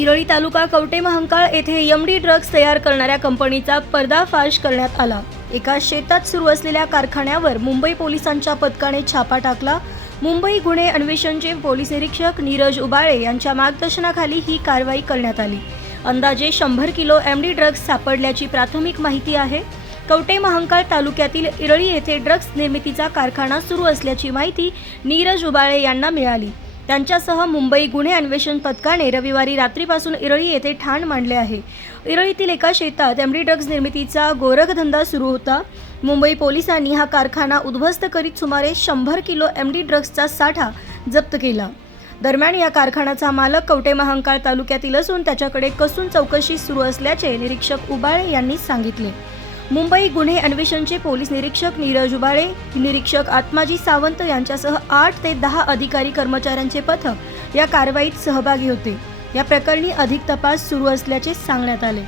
इरळी तालुका कवटे महांकाळ येथे MD drugs तयार करणाऱ्या कंपनीचा पर्दाफाश करण्यात आला. एका शेतात सुरू असलेल्या कारखान्यावर मुंबई पोलिसांच्या पथकाने छापा टाकला. मुंबई गुन्हे अन्वेषणचे पोलीस निरीक्षक नीरज उबाळे यांच्या मार्गदर्शनाखाली ही कारवाई करण्यात आली. अंदाजे शंभर किलो एमडी ड्रग्ज सापडल्याची प्राथमिक माहिती आहे. कवटे महांकाळ तालुक्यातील इरळी येथे ड्रग्ज निर्मितीचा कारखाना सुरू असल्याची माहिती नीरज उबाळे यांना मिळाली. त्यांच्यासह मुंबई गुन्हे अन्वेषण पथकाने रविवारी रात्रीपासून इरळी येथे ठाण मांडले आहे. इरळीतील एका शेतात एमडी ड्रग्ज निर्मितीचा गोरखधंदा सुरू होता. मुंबई पोलिसांनी हा कारखाना उद्ध्वस्त करीत सुमारे शंभर किलो एमडी ड्रग्जचा साठा जप्त केला. दरम्यान या कारखान्याचा मालक कवटे महांकाळ तालुक्यातील असून त्याच्याकडे कसून चौकशी सुरू असल्याचे निरीक्षक उबाळे यांनी सांगितले. मुंबई गुन्हे अन्वेषणचे पोलीस निरीक्षक नीरज उबाळे निरीक्षक आत्माजी सावंत यांच्यासह आठ ते दहा अधिकारी कर्मचाऱ्यांचे पथक या कारवाईत सहभागी होते. या प्रकरणी अधिक तपास सुरू असल्याचे सांगण्यात आले.